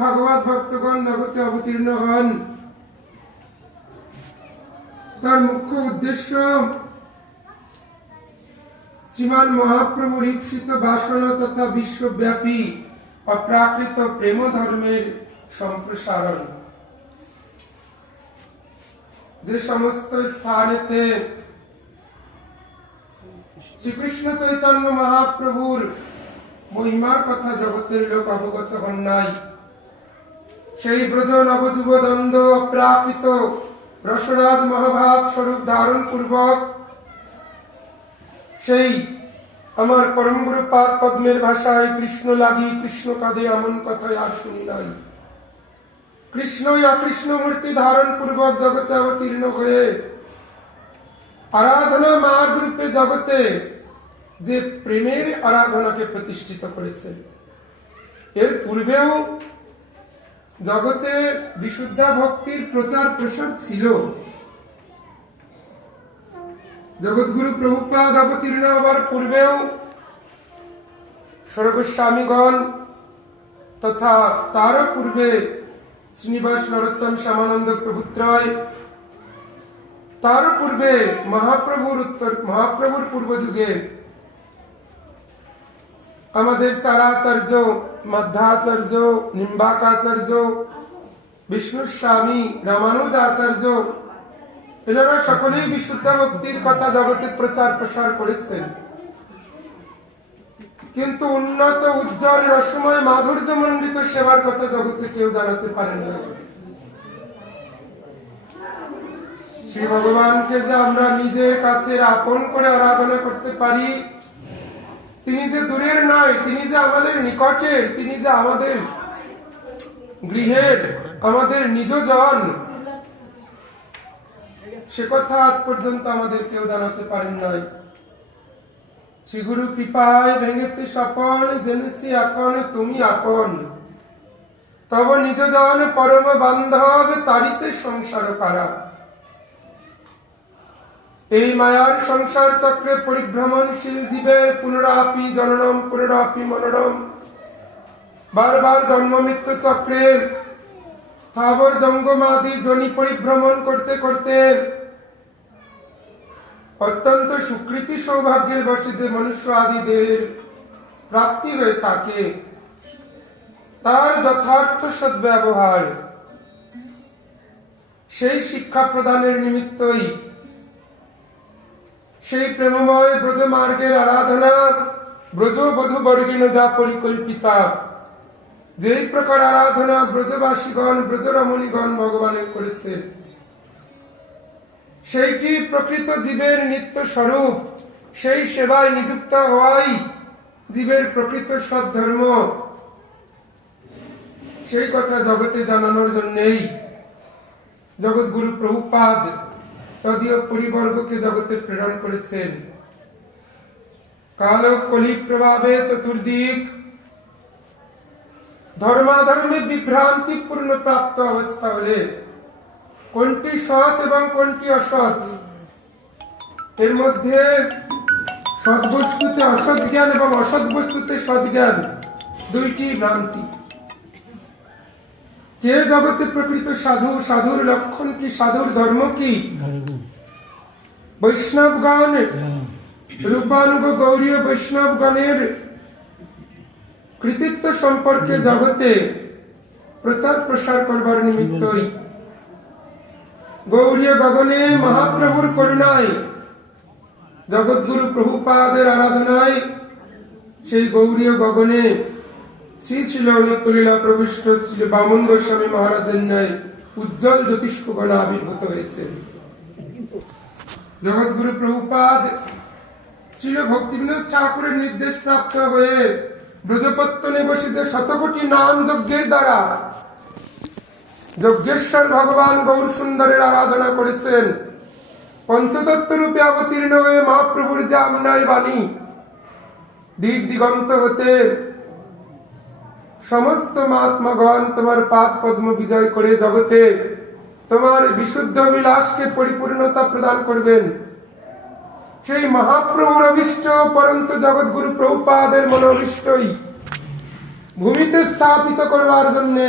ভাগবত ভক্তগণ জগতে অবতীর্ণ হন, তার মুখ্য উদ্দেশ্য শ্রীমান মহাপ্রভুর ঈপ্সিত বাসনা তথা বিশ্বব্যাপী অপ্রাকৃত প্রেম ধর্মের সম্প্রসারণ। যে সমস্ত স্থানেতে শ্রীকৃষ্ণ চৈতন্য মহাপ্রভুর মহিমার কথা জগতের লোক অবগত হন নাই, সেই ব্রজ নবযুব দ্বন্দ্ব অপ্রাকৃত রসরাজ মহাভাব স্বরূপ ধারণ পূর্বক সেই আমার পরম গুরু পাদ পদ্মের ভাষায় কৃষ্ণ লাগি কৃষ্ণ কাঁদে এমন কথায় আর শুনি নাই। কৃষ্ণই অকৃষ্ণ মূর্তি ধারণ পূর্বক জগতে অবতীর্ণ হয়ে আরাধনা মার্গ রূপে জগতে যে প্রেমের আরাধনাকে প্রতিষ্ঠিত করেছে, এর পূর্বেও জগতে বিশুদ্ধা ভক্তির প্রচার প্রসার ছিল। জগৎগুরু প্রভুপাদ অবতীর্ণ হবার পূর্বেও সর্বস্বামীগণ তথা তার পূর্বে শ্রীনিবাস নরোত্তম শ্যামানন্দ প্রভুত্রয়, তার পূর্বে মহাপ্রভুর পূর্ব যুগে আমাদের চারাচার্য, মধ্যাচার্য, নিম্বাকাচার্য, বিষ্ণু স্বামী, রামানুজ আচার্য, এনারা সকলেই বিশুদ্ধ ভক্তির কথা জগতে প্রচার প্রসার করেছেন। কিন্তু উন্নত উজ্জ্বল রসময় মাধুর্য মণ্ডিত সেবার কথা জগতে কেউ জানাতে পারেন না। শ্রী ভগবানকে যে আমরা নিজের কাছে আপন করে আরাধনা করতে পারি, তিনি যে দূরের নয়, তিনি যে আমাদের নিকটের, তিনি যে আমাদের গৃহের, আমাদের নিজজন, সে কথা আজ পর্যন্ত আমাদের কেউ জানাতে পারেন নাই। শ্রী গুরু কৃপায় ভেঙেছে স্বপন, জেনেছি এখন তুমি আপন, তব নিজজন পরম বান্ধব, তারিতে সংসার কারা। এই মায়ার সংসার চক্রে পরিভ্রমণশীল জীবের পুনরাপি জননম পুনরাপি মনোরম, বারবার জন্ম মৃত্যু চক্রের স্থাবর জঙ্গমাদি জনি পরিভ্রমণ করতে করতে অত্যন্ত সুকৃতি সৌভাগ্যের বশে যে মনুষ্য আদিদের প্রাপ্তি হয়ে থাকে, তার যথার্থ সদ্ব্যবহার, সেই শিক্ষা প্রদানের নিমিত্তই সেই প্রেমময় ব্রজ মার্গের আরাধনা ব্রজ বধূ বর্গিন যা পরিকল্পিতা, যেই প্রকার আরাধনা ব্রজবাসীগণ ব্রজরমণীগণ ভগবানের করেছে, সেইটি প্রকৃত জীবের নিত্য স্বরূপ। সেই সেবায় নিযুক্ত হওয়াই জীবের প্রকৃত সদ্ধর্ম। সেই কথা জগতে জানানোর জন্যই জগৎগুরু প্রভুপাদ তদীয় পরিবর্গকে জগতে প্রেরণ করেছেন। কাল কলি প্রভাবে চতুর্দিক ধর্মাধর্মে বিভ্রান্তি পূর্ণ প্রাপ্ত অবস্থা হলে কোনটি সৎ এবং কোনটি অসৎ, এর মধ্যে সৎ বস্তুতে অসৎ জ্ঞান এবং অসৎ বস্তুতে সৎ জ্ঞান, দুইটি ভ্রান্তি। কে জগতে প্রকৃত সাধু, সাধুর লক্ষণ কি, সাধুর ধর্ম কি? বৈষ্ণবগণ, রূপানুগ গৌরীয় বৈষ্ণবগণের কৃতিত্ব সম্পর্কে জগতে প্রচার প্রসার করবার নিমিত্তই গৌরীয় গগনে মহাপ্রভুর করুণায়, জগৎগুরু প্রভুপাদের আরাধনায় সেই গৌরীয় গগনে শ্রী শ্রীল নিত্যলীলা প্রবিষ্ট শ্রী বামন গোস্বামী মহারাজের ন্যায় উজ্জ্বল জ্যোতিষ্কগণ আবির্ভূত হয়েছে। জগৎগুরু প্রভুপাদ শ্রীল ভক্তিবিনোদ ঠাকুরের নির্দেশ প্রাপ্ত হয়ে ব্রজপত্তনে বসে যে শতকোটি নাম যজ্ঞের দ্বারা যজ্ঞেশ্বর ভগবান গৌর সুন্দরের আরাধনা করেছেন, পঞ্চতত্ত্ব রূপে অবতীর্ণ হয়ে মহাপ্রভুর যে আমনায় বাণী দিক দিগন্ত হতে সমস্ত মহাত্মাগণ তোমার পাদ পদ্ম বিজয় করে জগতে তোমার বিশুদ্ধ বিলাসকে পরিপূর্ণতা প্রদান করবেন। সেই মহাপ্রভুর অভিষ্ট পরন্ত জগৎগুরু প্রভুপাদের মনোভীষ্টই ভূমিতে স্থাপিত করবার জন্যে